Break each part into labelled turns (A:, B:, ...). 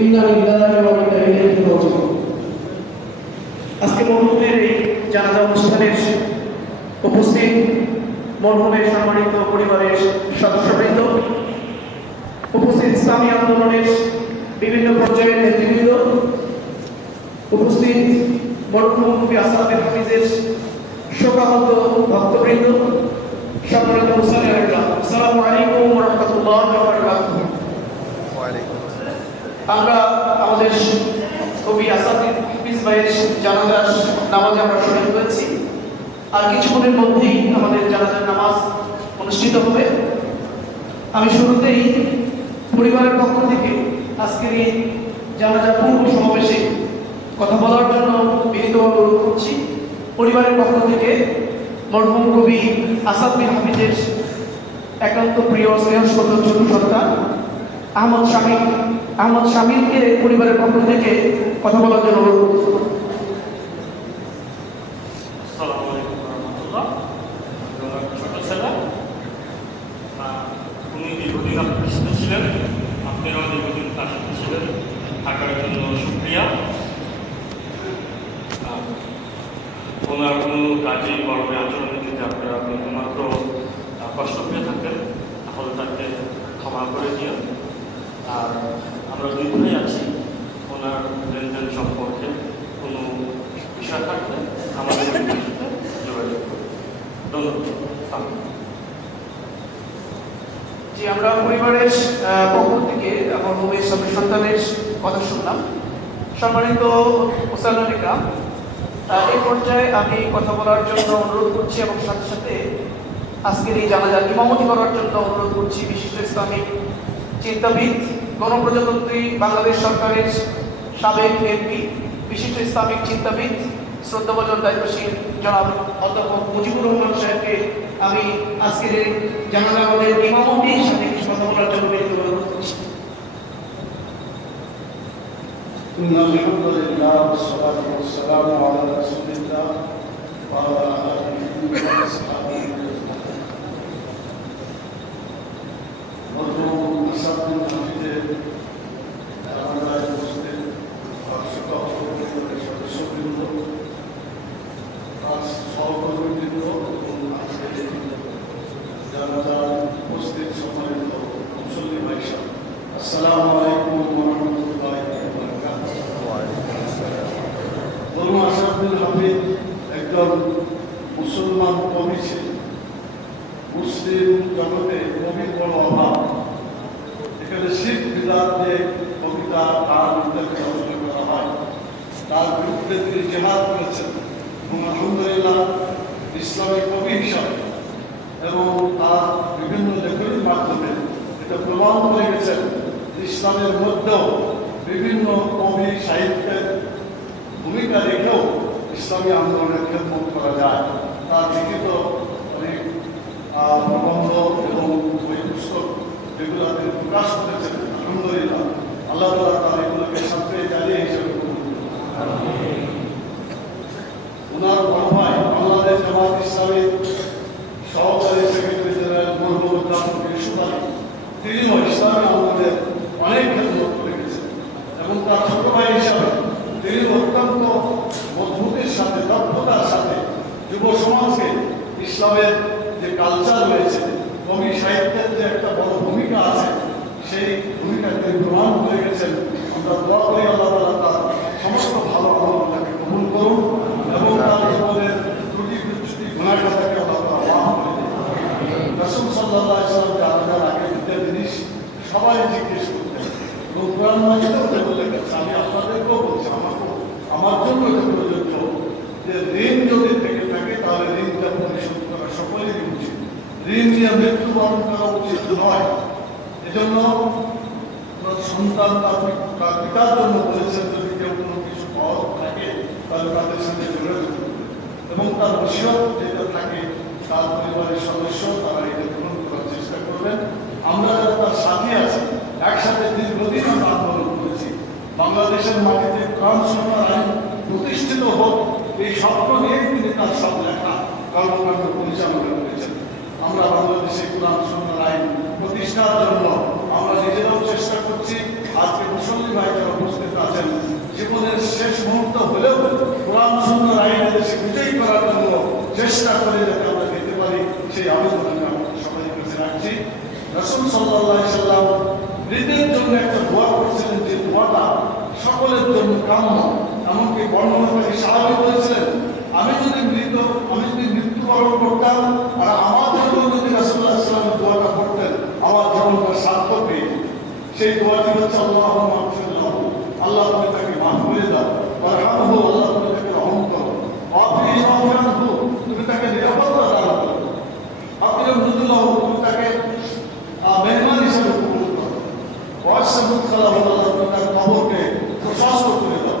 A: ইন্না লিল্লাহি ওয়া ইন্না ইলাইহি রাজিউন আজকে মরহুমের এই জানাজা অনুষ্ঠানের উপস্থিত মরহুমের সম্মানিত পরিবারের সদস্যবৃন্দ, উপস্থিত ইসলামী আন্দোলনের বিভিন্ন পর্যায়ের নেতৃবৃন্দ, উপস্থিত মরহুম আসাদ হাফিজের শোকাহত ভক্তবৃন্দ, সম্মানিত মুসলিম আসসালামু আলাইকুম ওয়া রাহমাতুল্লাহি ওয়া বারাকাতুহু। আমরা আমাদের কবি আসাদিন ভাইয়ের জানাজার নামাজে আমরা শরীর হয়েছি। আর কিছুক্ষণের মধ্যেই আমাদের জানাজার নামাজ অনুষ্ঠিত হবে। আমি শুরুতেই পরিবারের পক্ষ থেকে আজকের এই জানাজা পূর্ব সমাবেশে কথা বলার জন্য বিনীতভাবে অনুরোধ করছি। পরিবারের পক্ষ থেকে মরহুম কবি আসাদ বিন হাফিজের একান্ত প্রিয় স্নেহ সন্তান আহমদ শামীম আহমদ শামীমকে পরিবারের পক্ষ থেকে কথা বলার জন্য অনুরোধ করছি।
B: ছিলেন। ছিলেন। জন্য কোনো থাকেন। তাকে ক্ষমা করে আর আমরা দুই ভাই আছি ওনার লেনদেন সম্পর্কে কোনো বিষয় থাকলে আমাদের সাথে যোগাযোগ করুন
A: যে আমরা পরিবারের পক্ষ থেকে আমার ভূমির সন্তানের কথা শুনলাম। সম্মানিত মুসলমানিকা এই পর্যায়ে আমি কথা বলার জন্য অনুরোধ করছি এবং সাথে সাথে আজকের এই জানাজার ইমামতি করার জন্য অনুরোধ করছি বিশিষ্ট ইসলামিক চিন্তাবিদ, গণপ্রজাতন্ত্রী বাংলাদেশ সরকারের সাবেক এমপি, বিশিষ্ট ইসলামিক চিন্তাবিদ শ্রদ্ধাভাজন দায়িত্বশীল জনাব অধ্যাপক মুজিবুর রহমান সাহেবকে আমি আজকের এই জানাজা আমাদের ইমামতির সাথে কিছু কথা বলার জন্য বিনীত অনুরোধ করছি
C: إن الحمد لله والصلاة والسلام على رسول الله وعلى آله وأصحابه আসাদুল হামিদ একজন মুসলমান কবি ছিলেন। মুসলিম জগতে কবির বড় অভাব এখানে শিখ বিদাত যে কবিতা, গান ইত্যাদি রচনা করা হয়। তার বিরুদ্ধে তিনি জেহাদ করেছেন এবং আলহামদুলিল্লাহ ইসলামী কবি হিসাবে এবং তার বিভিন্ন লেখনীর মাধ্যমে এটা প্রমাণ করে গেছেন ইসলামের মধ্যেও বিভিন্ন কবি, সাহিত্যের ভূমিকা রেখেও ইসলামী আন্দোলনের খেদমত করা যায়। তার লিখিত অনেক প্রবন্ধ এবং বই পুস্তক যেগুলো প্রকাশ করেছেন আলহামদুলিল্লাহ আল্লাহ তালা তার এগুলোকে সাথে জানিয়ে হিসেবে কবুল করুন। ওনার বড় ভাই বাংলাদেশ জামাত ইসলামের সহকারী সেক্রেটারি জেনারেল মরহুম অধ্যাপক ইউসুফ আলী তিনিও ইসলামী আন্দোলনের অনেক খেদমত করে গেছেন এবং তার ছোট ভাই হিসাবে তিনি অত্যন্ত মজবুতির সাথে দক্ষতার সাথে যুব সমাজকে ইসলামের যে কালচার রয়েছে, কবি সাহিত্যের যে একটা বড় ভূমিকা আছে, সেই ভূমিকা তিনি প্রমাণ করে গেছেন। আমরা দোয়া করি আল্লাহ তালা তার সমস্ত ভালো আমলটাকে কবুল করুন এবং তার জীবনের ত্রুটি বিচ্যুতি গুণাগাতাকে আল্লাহ তালা মাফ করে দিন। রসুল সাল্লাহ ইসলাম জানাজার আগে দুটো জিনিস সবাই জিজ্ঞেস করতেন। এবং কোরআন মাজিদেও বলে গেছে আমি আপনাদেরকেও বলছি, আমাকেও, আমার জন্য প্রযোজ্য যে ঋণ থেকে, তাহলে ঋণটা পরিশোধ করা। সকলেরই উচিত ঋণ নিয়ে মৃত্যুবরণ করা উচিত নয়। এজন্য সন্তান তার তার পিতার জন্য বলেছেন, যদি কেউ কোনো কিছু থাকে, তাহলে তাদের সাথে হবে। এবং তার বসিয়ত যেটা থাকে, তার পরিবারের সদস্য, তারা এটা গ্রহণ করার চেষ্টা করবেন। আমরা তার সাথে আছি, একসাথে দীর্ঘদিন আন্দোলন করেছি। বাংলাদেশের মাটিতে কোরআন সরকার আইন প্রতিষ্ঠিত এই স্বপ্ন নিয়ে তিনি তার সব লেখা কর্মকাণ্ড পরিচালনা করেছেন আমরা বাংলাদেশে কোরআন সরকার আইন প্রতিষ্ঠার জন্য আমরা নিজেরাও চেষ্টা করছি। আজকে মুসল্লি যারা উপস্থিত আছেন। জীবনের শেষ মুহূর্ত হলেও কোরআন সুন্দর আইন দেশে বিজয়ী করার জন্য চেষ্টা করে যাতে আমরা দিতে পারি, সেই আবেদন সবাই কাছে রাখছি। রসুল সাল্লাহ সাল্লাম হৃদয়ের জন্য একটা দোয়া করেছিলেন যে দোয়াটা সকলের জন্য কাম্য। এমনকি বর্ণনাকারী সাহাবি বলেছিলেন, আমি যদি মৃত, আমি যদি মৃত্যুবরণ করতাম আর আমার জন্য যদি রাসুল্লাহ দোয়াটা করতেন, আমার জীবনটা সার্থক যেত। সেই দোয়াটি হচ্ছে আল্লাহ আল্লাহ তাকে মাফ করে দাও। ওয়ারহামহু, আল্লাহ তুমি তাকে রহম করো। মাফিরানহু তুমি তাকে নিরাপত্তা দান করো। আপনি নুদুল্লাহ তুমি তাকে মেহমান হিসেবে কবুল করো। খালা তুমি তার কবরকে প্রশস্ত করে দাও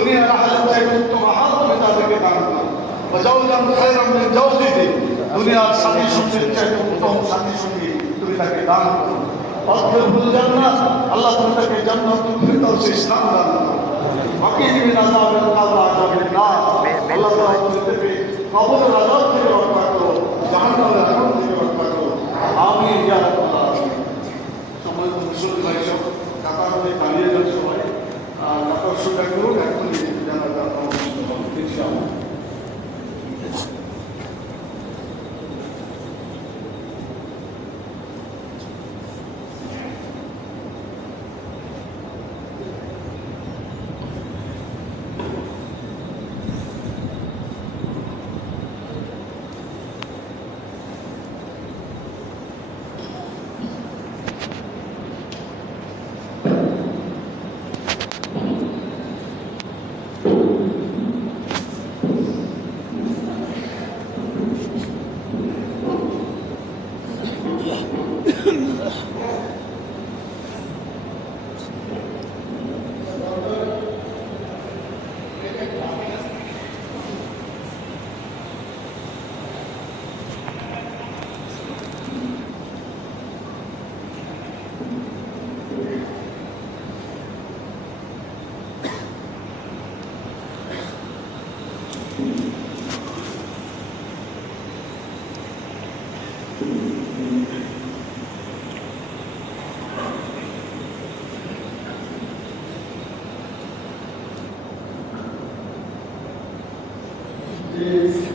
C: দুনিয়ার চাইতে উত্তম আহাল তুমি তাদেরকে দান করো ওয়াজাউজান খায়রাম মিন জাওজিহি দুনিয়ার সাথী সঙ্গীর চাইতে উত্তম সাথী সঙ্গী তুমি তাকে দান করো। অদ্ভুত জান্নাত, আল্লাহ তুমি তাকে জান্নাতুল ফিরদাউস ইসলাম দান করো। ওয়াকিহি মিন আযাবিল কবর আযাবিন নার আল্লাহ তাআলা তুমি তাকে কবরের আযাব থেকে রক্ষা করো, জাহান্নামের আগুন থেকে রক্ষা করো। আমিন, ইয়া রাব্বাল আলামিন। সম্মানিত মুসলিম ভাই সব দাঁড়িয়ে যান সবাই আর কাতার সুযোগ করুন এখনই জানাজার অনুষ্ঠিত হবে ইনশাআল্লাহ যে জানাজা শুরু হচ্ছে